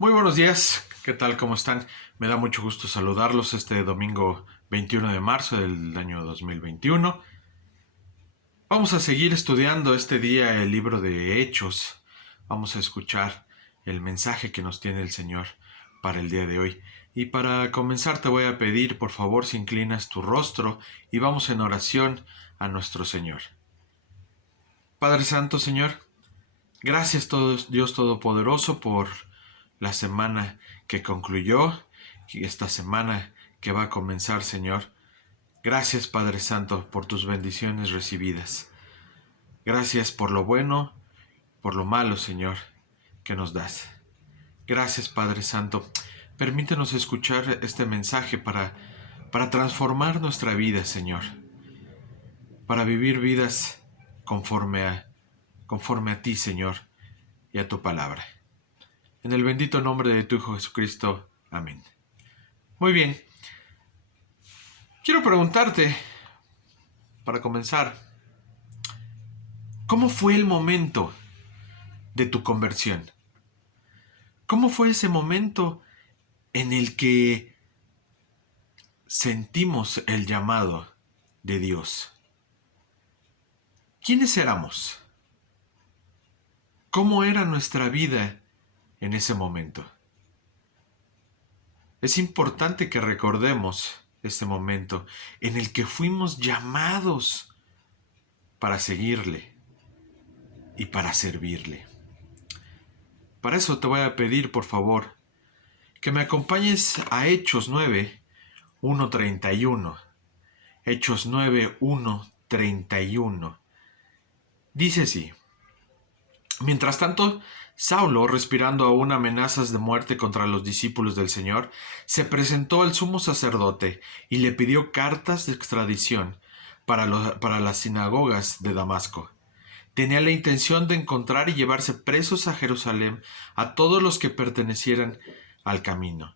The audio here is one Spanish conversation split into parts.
Muy buenos días, ¿qué tal? ¿Cómo están? Me da mucho gusto saludarlos este domingo 21 de marzo del año 2021. Vamos a seguir estudiando este día el libro de Hechos. Vamos a escuchar el mensaje que nos tiene el Señor para el día de hoy. Y para comenzar te voy a pedir, por favor, si inclinas tu rostro y vamos en oración a nuestro Señor. Padre Santo, Señor, gracias Dios Todopoderoso por la semana que concluyó y esta semana que va a comenzar, Señor. Gracias, Padre Santo, por tus bendiciones recibidas. Gracias por lo bueno, por lo malo, Señor, que nos das. Gracias, Padre Santo. Permítenos escuchar este mensaje para transformar nuestra vida, Señor. Para vivir vidas conforme a ti, Señor, y a tu palabra. En el bendito nombre de tu Hijo Jesucristo. Amén. Muy bien. Quiero preguntarte, para comenzar, ¿cómo fue el momento de tu conversión? ¿Cómo fue ese momento en el que sentimos el llamado de Dios? ¿Quiénes éramos? ¿Cómo era nuestra vida en ese momento? Es importante que recordemos este momento en el que fuimos llamados para seguirle y para servirle. Para eso te voy a pedir, por favor, que me acompañes a Hechos 9, 1:31. Hechos 9, 1:31. Dice así: Mientras tanto, Saulo, respirando aún amenazas de muerte contra los discípulos del Señor, se presentó al sumo sacerdote y le pidió cartas de extradición para las sinagogas de Damasco. Tenía la intención de encontrar y llevarse presos a Jerusalén a todos los que pertenecieran al camino,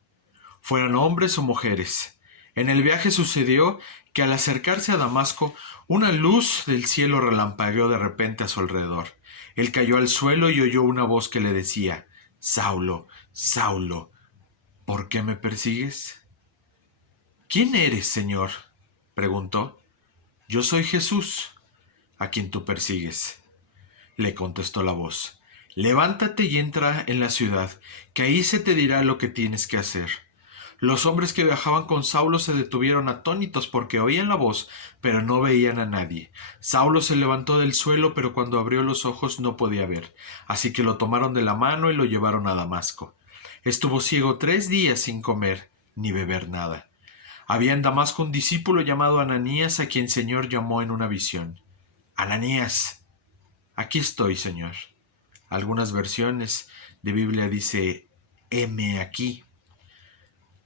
fueran hombres o mujeres. En el viaje sucedió que al acercarse a Damasco, una luz del cielo relampagueó de repente a su alrededor. Él cayó al suelo y oyó una voz que le decía: Saulo, Saulo, ¿por qué me persigues? ¿Quién eres, Señor?, preguntó. Yo soy Jesús, a quien tú persigues, le contestó la voz. Levántate y entra en la ciudad, que ahí se te dirá lo que tienes que hacer. Los hombres que viajaban con Saulo se detuvieron atónitos porque oían la voz, pero no veían a nadie. Saulo se levantó del suelo, pero cuando abrió los ojos no podía ver. Así que lo tomaron de la mano y lo llevaron a Damasco. Estuvo ciego 3 días sin comer ni beber nada. Había en Damasco un discípulo llamado Ananías, a quien el Señor llamó en una visión. Ananías. Aquí estoy, Señor. Algunas versiones de Biblia dice: heme aquí.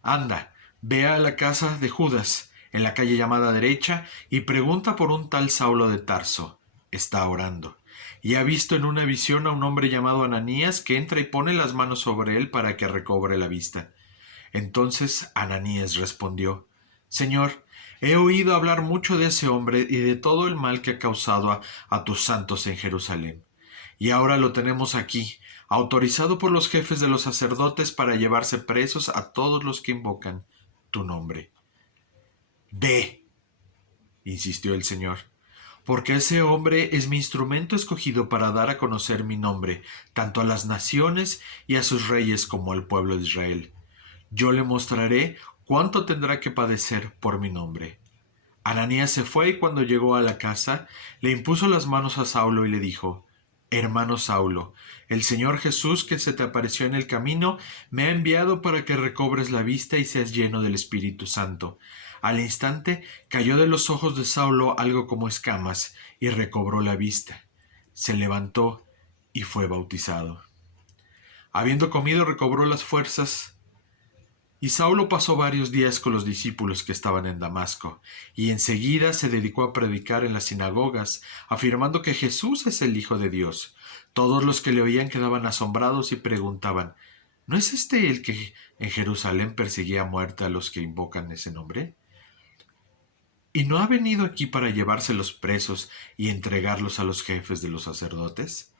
Anda, ve a la casa de Judas, en la calle llamada Derecha, y pregunta por un tal Saulo de Tarso. Está orando. Y ha visto en una visión a un hombre llamado Ananías que entra y pone las manos sobre él para que recobre la vista. Entonces Ananías respondió: Señor, he oído hablar mucho de ese hombre y de todo el mal que ha causado a tus santos en Jerusalén. Y ahora lo tenemos aquí, autorizado por los jefes de los sacerdotes para llevarse presos a todos los que invocan tu nombre. Ve, insistió el Señor, porque ese hombre es mi instrumento escogido para dar a conocer mi nombre, tanto a las naciones y a sus reyes como al pueblo de Israel. Yo le mostraré cuánto tendrá que padecer por mi nombre. Ananías se fue y cuando llegó a la casa, le impuso las manos a Saulo y le dijo: Hermano Saulo, el Señor Jesús, que se te apareció en el camino, me ha enviado para que recobres la vista y seas lleno del Espíritu Santo. Al instante cayó de los ojos de Saulo algo como escamas y recobró la vista. Se levantó y fue bautizado. Habiendo comido, recobró las fuerzas. Y Saulo pasó varios días con los discípulos que estaban en Damasco, y enseguida se dedicó a predicar en las sinagogas, afirmando que Jesús es el Hijo de Dios. Todos los que le oían quedaban asombrados y preguntaban: ¿no es este el que en Jerusalén perseguía a muerte a los que invocan ese nombre? ¿Y no ha venido aquí para llevárselos presos y entregarlos a los jefes de los sacerdotes?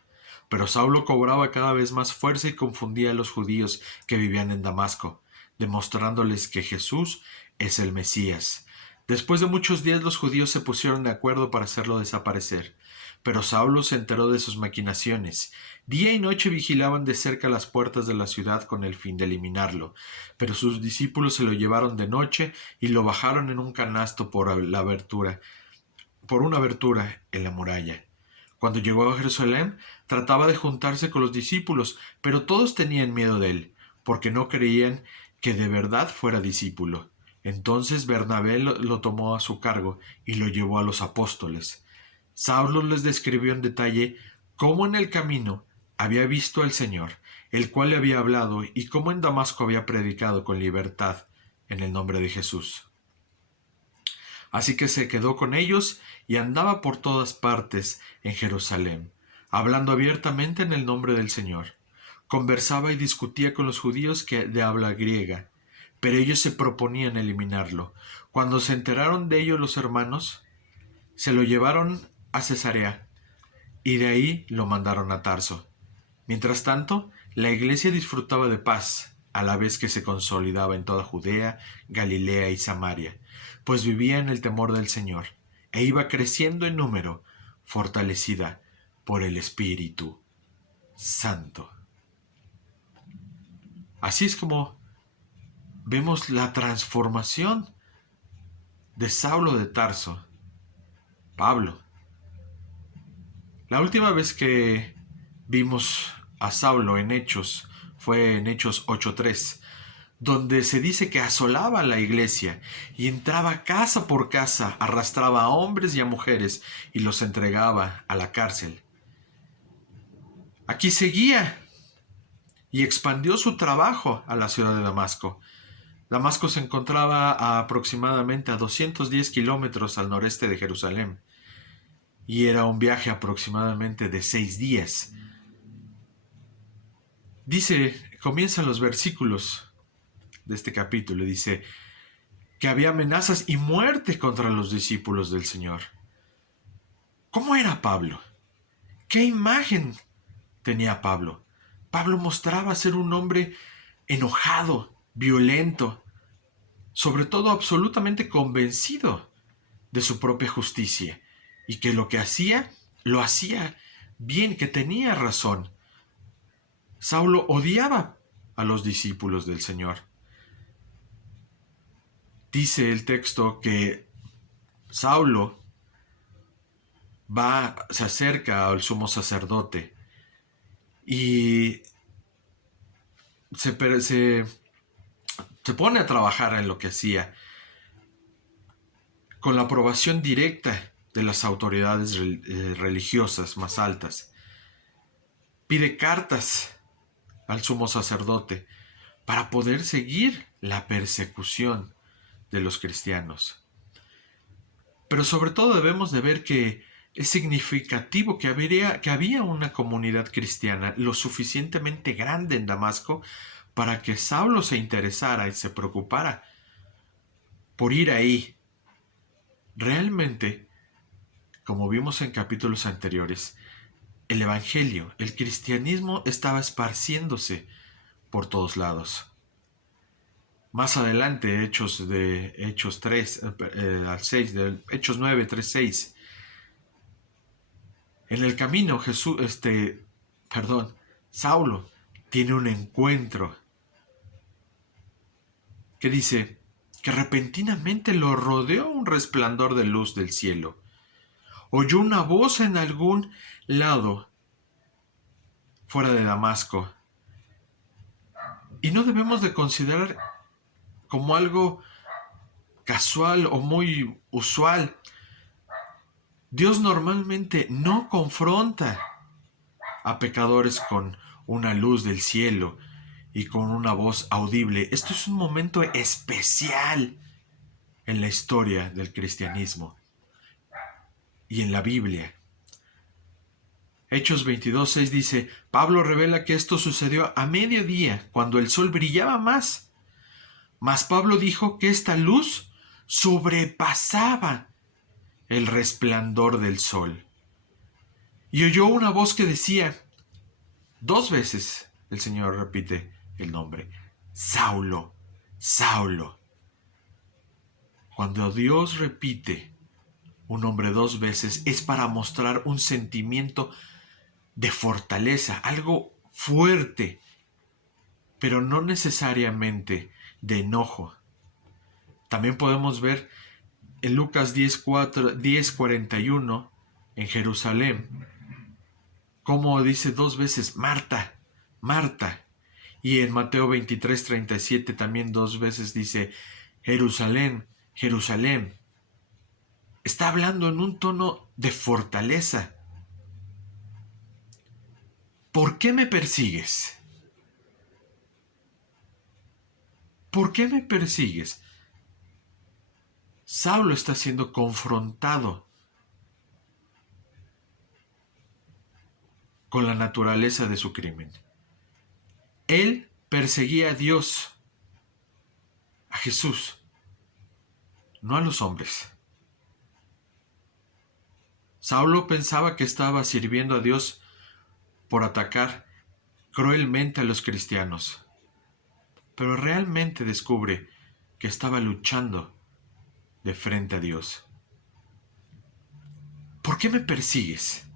Pero Saulo cobraba cada vez más fuerza y confundía a los judíos que vivían en Damasco, demostrándoles que Jesús es el Mesías. Después de muchos días los judíos se pusieron de acuerdo para hacerlo desaparecer. Pero Saulo se enteró de sus maquinaciones. Día y noche vigilaban de cerca las puertas de la ciudad con el fin de eliminarlo. Pero sus discípulos se lo llevaron de noche y lo bajaron en un canasto por una abertura en la muralla. Cuando llegó a Jerusalén, trataba de juntarse con los discípulos, pero todos tenían miedo de él, porque no creían que de verdad fuera discípulo. Entonces Bernabé lo tomó a su cargo y lo llevó a los apóstoles. Saulo les describió en detalle cómo en el camino había visto al Señor, el cual le había hablado, y cómo en Damasco había predicado con libertad en el nombre de Jesús. Así que se quedó con ellos y andaba por todas partes en Jerusalén, hablando abiertamente en el nombre del Señor. Conversaba y discutía con los judíos de habla griega, pero ellos se proponían eliminarlo. Cuando se enteraron de ello los hermanos, se lo llevaron a Cesarea y de ahí lo mandaron a Tarso. Mientras tanto, la iglesia disfrutaba de paz, a la vez que se consolidaba en toda Judea, Galilea y Samaria, pues vivía en el temor del Señor, e iba creciendo en número, fortalecida por el Espíritu Santo. Así es como vemos la transformación de Saulo de Tarso, Pablo. La última vez que vimos a Saulo en Hechos fue en Hechos 8:3, donde se dice que asolaba la iglesia y entraba casa por casa, arrastraba a hombres y a mujeres y los entregaba a la cárcel. Aquí seguía y expandió su trabajo a la ciudad de Damasco. Damasco se encontraba aproximadamente a 210 kilómetros al noreste de Jerusalén y era un viaje aproximadamente de 6 días. Comienzan los versículos de este capítulo, dice que había amenazas y muerte contra los discípulos del Señor. ¿Cómo era Pablo? ¿Qué imagen tenía Pablo? Pablo mostraba ser un hombre enojado, violento, sobre todo absolutamente convencido de su propia justicia y que lo que hacía, lo hacía bien, que tenía razón. Saulo odiaba a los discípulos del Señor. Dice el texto que Saulo se acerca al sumo sacerdote y se pone a trabajar en lo que hacía con la aprobación directa de las autoridades religiosas más altas. Pide cartas al sumo sacerdote para poder seguir la persecución de los cristianos. Pero sobre todo debemos de ver que es significativo que había una comunidad cristiana lo suficientemente grande en Damasco para que Saulo se interesara y se preocupara por ir ahí. Realmente, como vimos en capítulos anteriores, el evangelio, el cristianismo estaba esparciéndose por todos lados. Más adelante, Hechos 3 al 6, de Hechos 9, 3, 6. En el camino Saulo tiene un encuentro que dice que repentinamente lo rodeó un resplandor de luz del cielo. Oyó una voz en algún lado fuera de Damasco. Y no debemos de considerar como algo casual o muy usual. Dios normalmente no confronta a pecadores con una luz del cielo y con una voz audible. Esto es un momento especial en la historia del cristianismo y en la Biblia. Hechos 22:6 dice, Pablo revela que esto sucedió a mediodía, cuando el sol brillaba más. Mas Pablo dijo que esta luz sobrepasaba el resplandor del sol. Y oyó una voz que decía, 2 veces el Señor repite el nombre. Saulo, Saulo. Cuando Dios repite un nombre 2 veces es para mostrar un sentimiento de fortaleza, algo fuerte, pero no necesariamente de enojo. También podemos ver en Lucas 10:41 en Jerusalén, como dice 2 veces Marta, Marta. Y en Mateo 23:37 también 2 veces dice Jerusalén, Jerusalén. Está hablando en un tono de fortaleza. ¿Por qué me persigues? ¿Por qué me persigues? Saulo está siendo confrontado con la naturaleza de su crimen. Él perseguía a Dios, a Jesús, no a los hombres. Saulo pensaba que estaba sirviendo a Dios por atacar cruelmente a los cristianos, pero realmente descubre que estaba luchando de frente a Dios. ¿Por qué me persigues?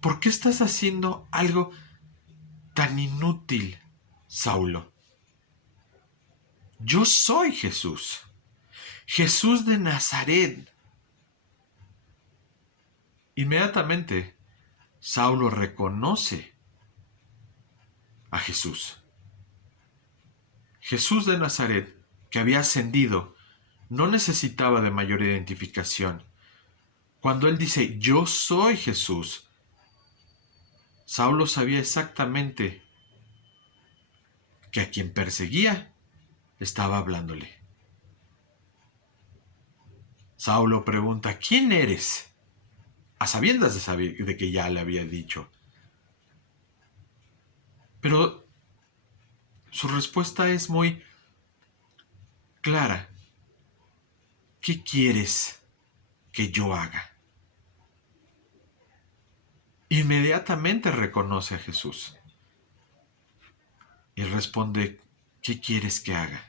¿Por qué estás haciendo algo tan inútil, Saulo? Yo soy Jesús, Jesús de Nazaret. Inmediatamente, Saulo reconoce a Jesús. Jesús de Nazaret, que había ascendido, no necesitaba de mayor identificación. Cuando él dice, yo soy Jesús, Saulo sabía exactamente que a quien perseguía estaba hablándole. Saulo pregunta, ¿quién eres? A sabiendas de que ya le había dicho. Pero su respuesta es muy clara. ¿Qué quieres que yo haga? Inmediatamente reconoce a Jesús y responde, ¿qué quieres que haga?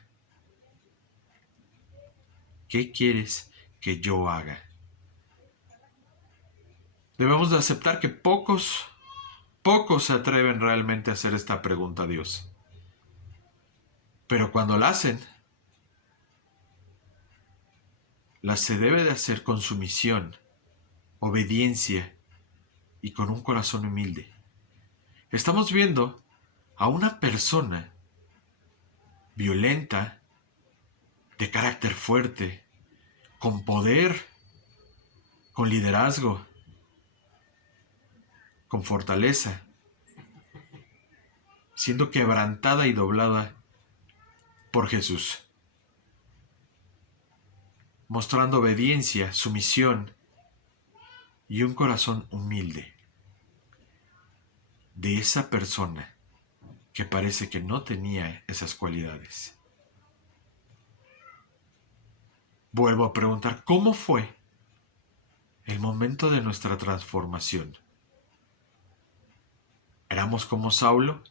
¿Qué quieres que yo haga? Debemos de aceptar que pocos se atreven realmente a hacer esta pregunta a Dios. Pero cuando la hacen, se debe de hacer con sumisión, obediencia y con un corazón humilde. Estamos viendo a una persona violenta, de carácter fuerte, con poder, con liderazgo, con fortaleza, siendo quebrantada y doblada por Jesús, mostrando obediencia, sumisión y un corazón humilde de esa persona que parece que no tenía esas cualidades. Vuelvo a preguntar, ¿cómo fue el momento de nuestra transformación? ¿Éramos como Saulo?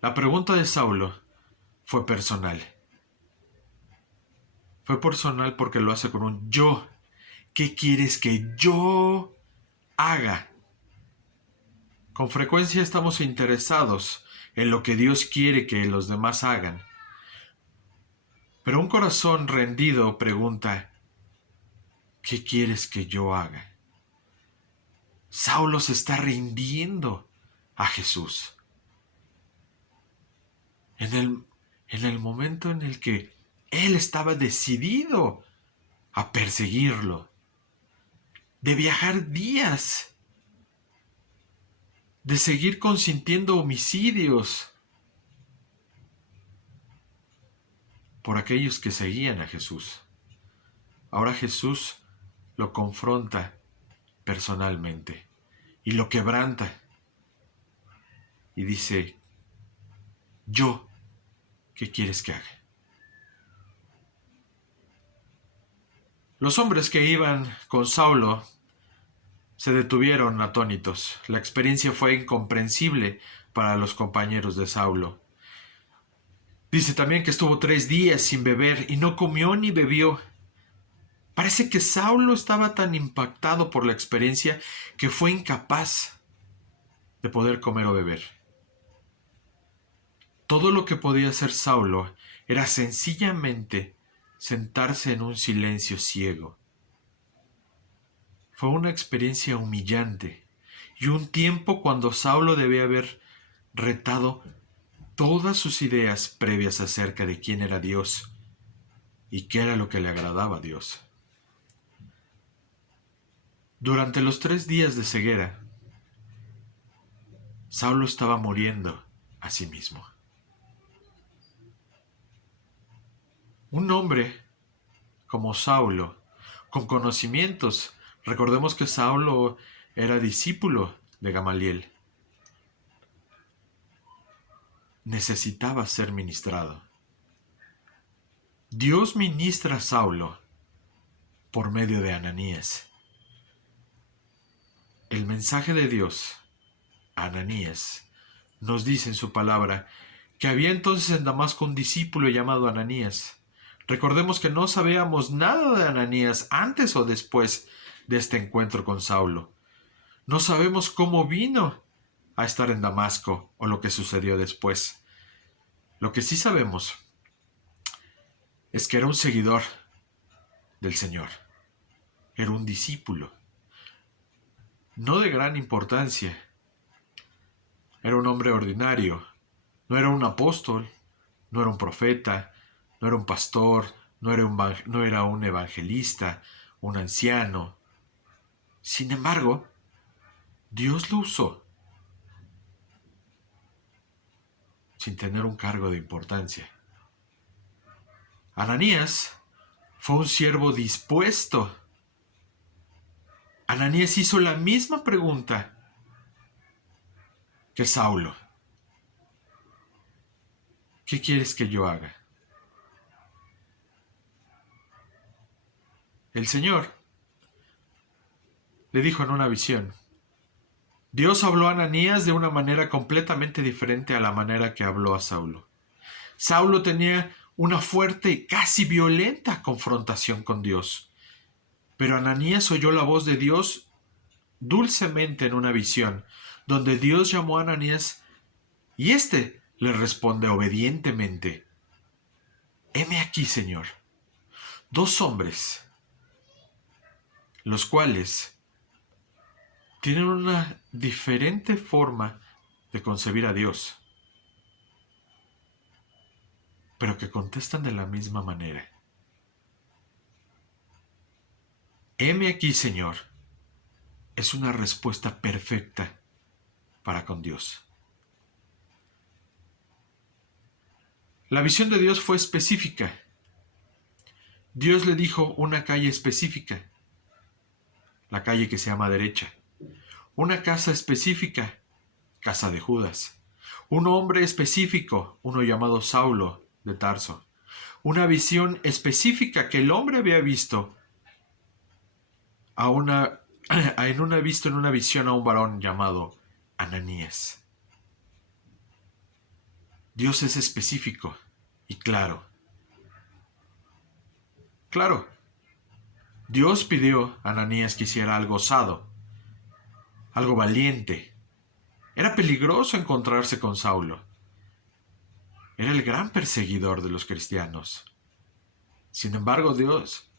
La pregunta de Saulo fue personal. Fue personal porque lo hace con un yo. ¿Qué quieres que yo haga? Con frecuencia estamos interesados en lo que Dios quiere que los demás hagan. Pero un corazón rendido pregunta, ¿qué quieres que yo haga? Saulo se está rindiendo a Jesús. En el momento en el que él estaba decidido a perseguirlo, de viajar días, de seguir consintiendo homicidios por aquellos que seguían a Jesús. Ahora Jesús lo confronta personalmente y lo quebranta y dice, yo, ¿qué quieres que haga? Los hombres que iban con Saulo se detuvieron atónitos. La experiencia fue incomprensible para los compañeros de Saulo. Dice también que estuvo 3 días sin beber y no comió ni bebió. Parece que Saulo estaba tan impactado por la experiencia que fue incapaz de poder comer o beber. Todo lo que podía hacer Saulo era sencillamente sentarse en un silencio ciego. Fue una experiencia humillante y un tiempo cuando Saulo debía haber retado todas sus ideas previas acerca de quién era Dios y qué era lo que le agradaba a Dios. Durante los 3 días de ceguera, Saulo estaba muriendo a sí mismo. Un hombre como Saulo, con conocimientos, recordemos que Saulo era discípulo de Gamaliel, necesitaba ser ministrado. Dios ministra a Saulo por medio de Ananías. El mensaje de Dios a Ananías nos dice en su palabra que había entonces en Damasco un discípulo llamado Ananías. Recordemos que no sabíamos nada de Ananías antes o después de este encuentro con Saulo. No sabemos cómo vino a estar en Damasco o lo que sucedió después. Lo que sí sabemos es que era un seguidor del Señor. Era un discípulo. No de gran importancia. Era un hombre ordinario. No era un apóstol, no era un profeta, no era un pastor, no era un evangelista, un anciano. Sin embargo, Dios lo usó sin tener un cargo de importancia. Ananías fue un siervo dispuesto. Ananías hizo la misma pregunta que Saulo. ¿Qué quieres que yo haga? El Señor le dijo en una visión. Dios habló a Ananías de una manera completamente diferente a la manera que habló a Saulo. Saulo tenía una fuerte y casi violenta confrontación con Dios. Pero Ananías oyó la voz de Dios dulcemente en una visión, donde Dios llamó a Ananías y éste le responde obedientemente: heme aquí, Señor, 2 hombres, los cuales tienen una diferente forma de concebir a Dios, pero que contestan de la misma manera. Heme aquí, Señor, es una respuesta perfecta para con Dios. La visión de Dios fue específica. Dios le dijo una calle específica, la calle que se llama derecha. Una casa específica, casa de Judas. Un hombre específico, uno llamado Saulo de Tarso. Una visión específica que el hombre había visto en una visión a un varón llamado Ananías. Dios es específico y claro. Claro, Dios pidió a Ananías que hiciera algo osado, algo valiente. Era peligroso encontrarse con Saulo. Era el gran perseguidor de los cristianos. Sin embargo, Dios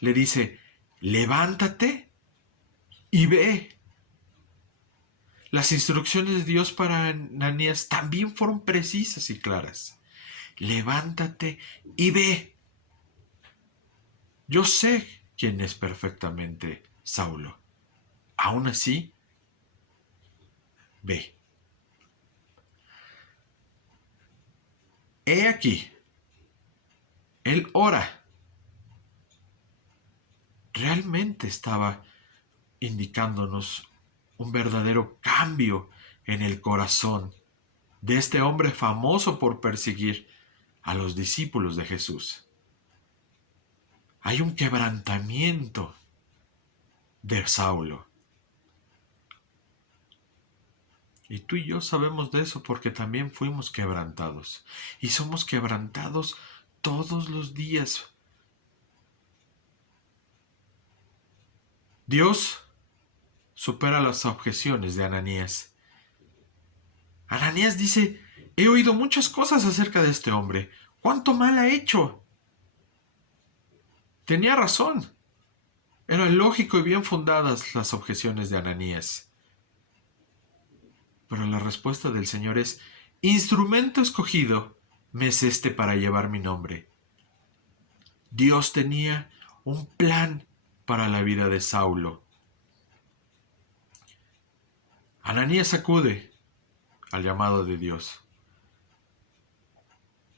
le dice: levántate y ve. Las instrucciones de Dios para Ananías también fueron precisas y claras. Levántate y ve. Yo sé quién es perfectamente Saulo. Aún así, ve. He aquí, él ora. Realmente estaba indicándonos un verdadero cambio en el corazón de este hombre famoso por perseguir a los discípulos de Jesús. Hay un quebrantamiento de Saulo. Y tú y yo sabemos de eso porque también fuimos quebrantados. Y somos quebrantados todos los días. Dios supera las objeciones de Ananías. Ananías dice, he oído muchas cosas acerca de este hombre. ¿Cuánto mal ha hecho? Tenía razón. Eran lógico y bien fundadas las objeciones de Ananías. Pero la respuesta del Señor es, instrumento escogido me es este para llevar mi nombre. Dios tenía un plan para la vida de Saulo. Ananías acude al llamado de Dios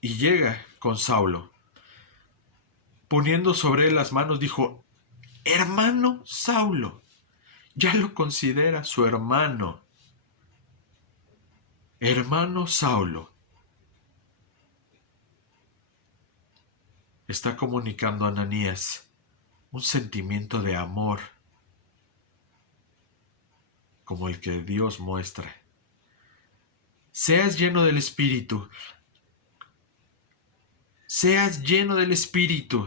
y llega con Saulo. Poniendo sobre él las manos, dijo, hermano Saulo, ya lo considera su hermano. Hermano Saulo. Está comunicando a Ananías un sentimiento de amor como el que Dios muestra. Seas lleno del Espíritu. Seas lleno del Espíritu.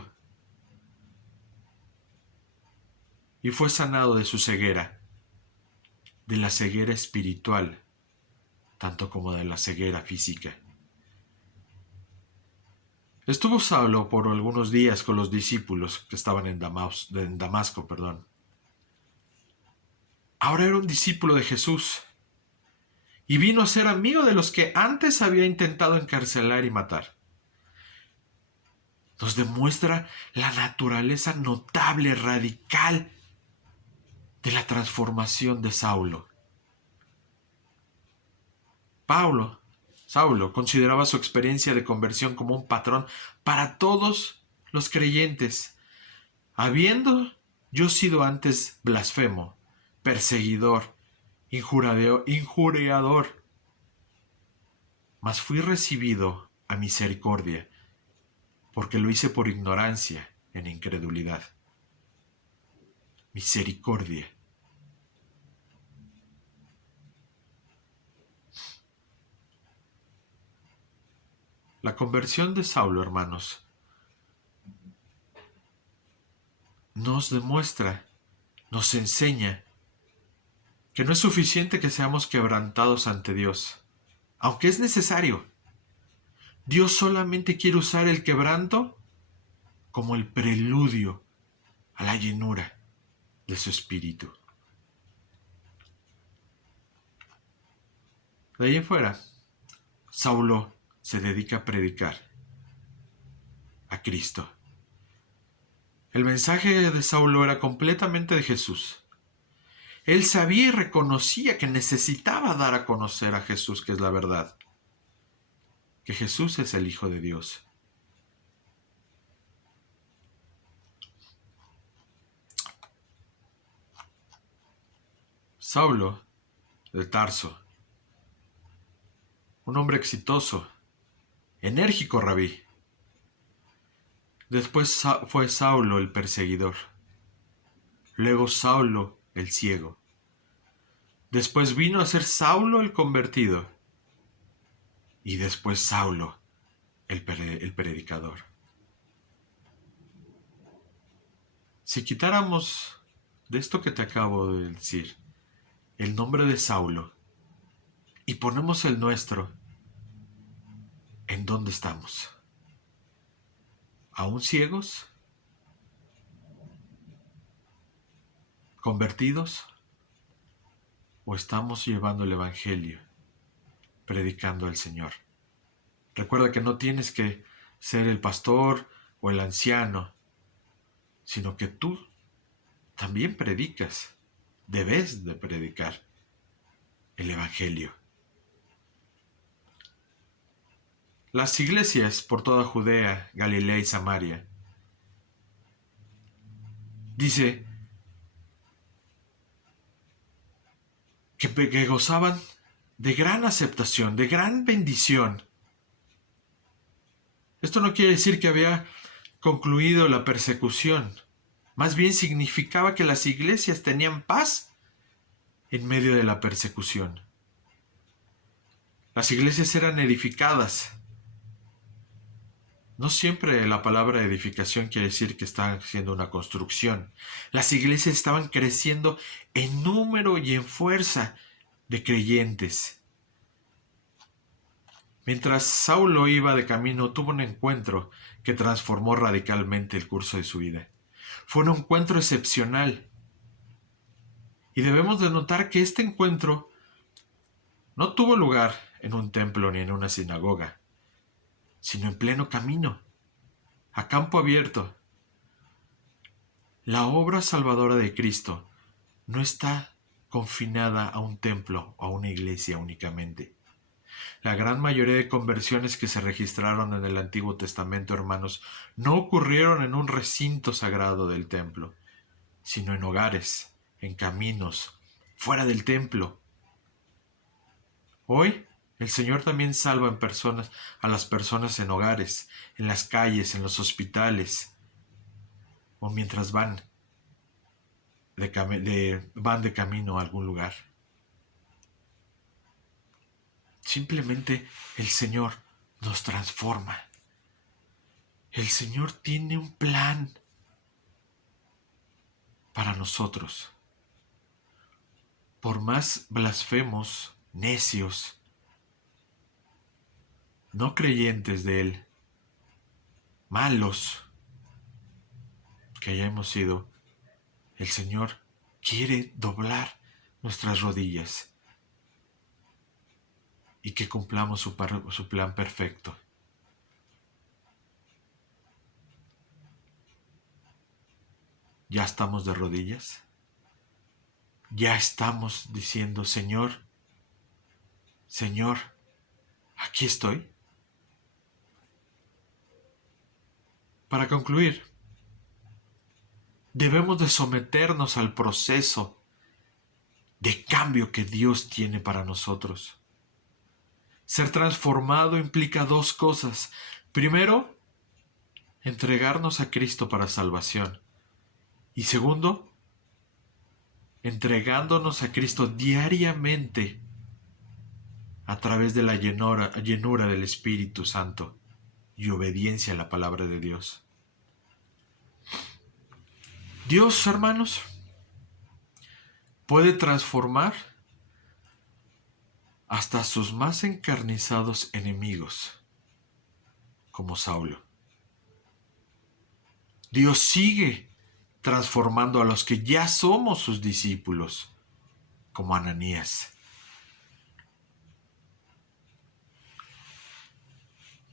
Y fue sanado de su ceguera, de la ceguera espiritual, tanto como de la ceguera física. Estuvo Saulo por algunos días con los discípulos que estaban en Damasco. Ahora era un discípulo de Jesús y vino a ser amigo de los que antes había intentado encarcelar y matar. Nos demuestra la naturaleza notable, radical de la transformación de Saulo. Saulo consideraba su experiencia de conversión como un patrón para todos los creyentes. Habiendo yo sido antes blasfemo, perseguidor, injuriador, mas fui recibido a misericordia, porque lo hice por ignorancia en incredulidad. Misericordia. La conversión de Saulo, hermanos, nos demuestra, nos enseña que no es suficiente que seamos quebrantados ante Dios, aunque es necesario. Dios solamente quiere usar el quebranto como el preludio a la llenura de su espíritu. De ahí en fuera, Saulo se dedica a predicar a Cristo. El mensaje de Saulo era completamente de Jesús. Él sabía y reconocía que necesitaba dar a conocer a Jesús, que es la verdad, que Jesús es el Hijo de Dios. Saulo de Tarso, un hombre exitoso, enérgico rabí. Después fue Saulo el perseguidor, luego Saulo el ciego. Después vino a ser Saulo el convertido y después Saulo el predicador. Si quitáramos de esto que te acabo de decir el nombre de Saulo y ponemos el nuestro, ¿en dónde estamos? ¿Aún ciegos? ¿Convertidos? ¿O estamos llevando el Evangelio, predicando al Señor? Recuerda que no tienes que ser el pastor o el anciano, sino que tú también predicas, debes de predicar el Evangelio. Las iglesias por toda Judea, Galilea y Samaria, dice que gozaban de gran aceptación, de gran bendición. Esto no quiere decir que había concluido la persecución. Más bien significaba que las iglesias tenían paz en medio de la persecución. Las iglesias eran edificadas. No siempre la palabra edificación quiere decir que están haciendo una construcción. Las iglesias estaban creciendo en número y en fuerza de creyentes. Mientras Saulo iba de camino, tuvo un encuentro que transformó radicalmente el curso de su vida. Fue un encuentro excepcional. Y debemos de notar que este encuentro no tuvo lugar en un templo ni en una sinagoga, sino en pleno camino, a campo abierto. La obra salvadora de Cristo no está confinada a un templo o a una iglesia únicamente. La gran mayoría de conversiones que se registraron en el Antiguo Testamento, hermanos, no ocurrieron en un recinto sagrado del templo, sino en hogares, en caminos, fuera del templo. Hoy, el Señor también salva a las personas en hogares, en las calles, en los hospitales, o mientras van de camino a algún lugar. Simplemente el Señor nos transforma. El Señor tiene un plan para nosotros. Por más blasfemos, necios, no creyentes de Él, malos que hayamos sido, el Señor quiere doblar nuestras rodillas y que cumplamos su plan perfecto. ¿Ya estamos de rodillas? ¿Ya estamos diciendo, Señor, Señor, aquí estoy? Para concluir, debemos de someternos al proceso de cambio que Dios tiene para nosotros. Ser transformado implica dos cosas. Primero, entregarnos a Cristo para salvación. Y segundo, entregándonos a Cristo diariamente a través de la llenura del Espíritu Santo y obediencia a la palabra de Dios. Dios, hermanos, puede transformar hasta sus más encarnizados enemigos, como Saulo. Dios sigue transformando a los que ya somos sus discípulos, como Ananías.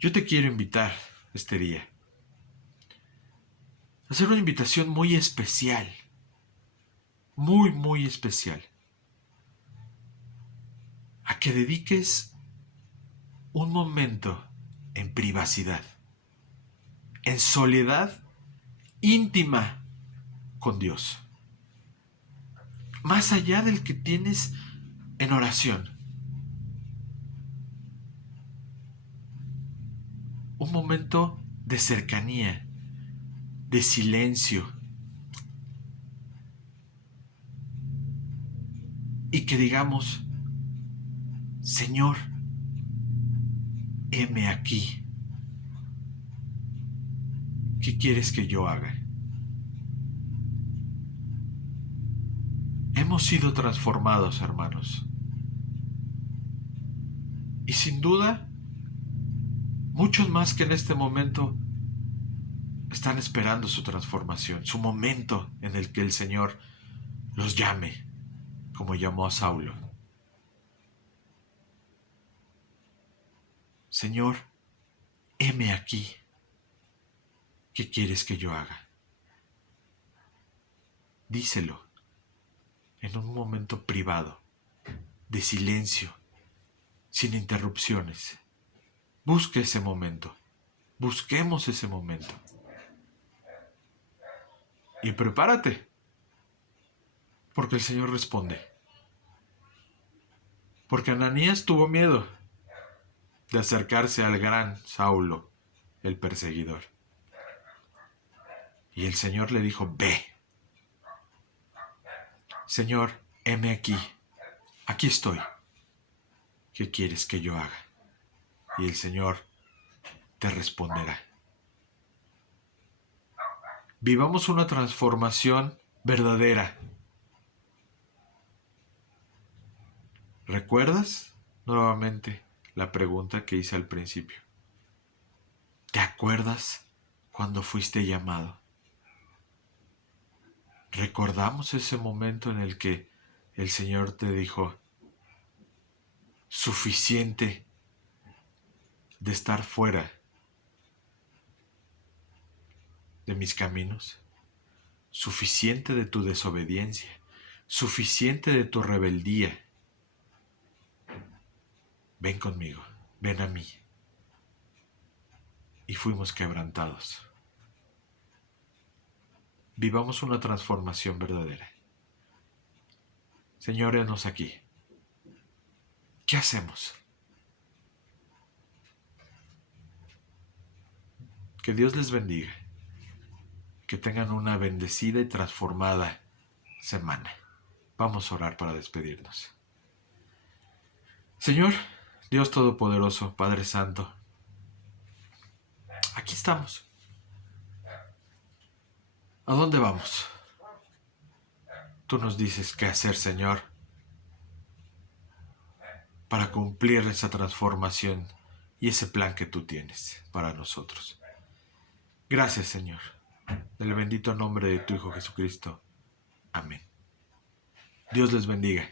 Yo te quiero invitar este día a hacer una invitación muy especial, muy, muy especial, a que dediques un momento en privacidad, en soledad íntima con Dios, más allá del que tienes en oración. Un momento de cercanía, de silencio, y que digamos, Señor, heme aquí. ¿Qué quieres que yo haga? Hemos sido transformados, hermanos. Y sin duda, muchos más que en este momento están esperando su transformación, su momento en el que el Señor los llame, como llamó a Saulo. Señor, heme aquí. ¿Qué quieres que yo haga? Díselo en un momento privado, de silencio, sin interrupciones. Busca ese momento. Busquemos ese momento. Y prepárate, porque el Señor responde. Porque Ananías tuvo miedo de acercarse al gran Saulo, el perseguidor. Y el Señor le dijo, ve. Señor, heme aquí. Aquí estoy. ¿qué quieres que yo haga? Y el Señor te responderá. Vivamos una transformación verdadera. ¿Recuerdas nuevamente la pregunta que hice al principio? ¿Te acuerdas cuando fuiste llamado? ¿Recordamos ese momento en el que el Señor te dijo, suficiente de estar fuera de mis caminos? Suficiente de tu desobediencia, suficiente de tu rebeldía. Ven conmigo, ven a mí. Y fuimos quebrantados. Vivamos una transformación verdadera. Señor, henos aquí. ¿Qué hacemos? Que Dios les bendiga. Que tengan una bendecida y transformada semana. Vamos a orar para despedirnos. Señor, Dios Todopoderoso, Padre Santo, aquí estamos. ¿A dónde vamos? Tú nos dices qué hacer, Señor, para cumplir esa transformación y ese plan que tú tienes para nosotros. Gracias, Señor. En el bendito nombre de tu Hijo Jesucristo. Amén. Dios les bendiga.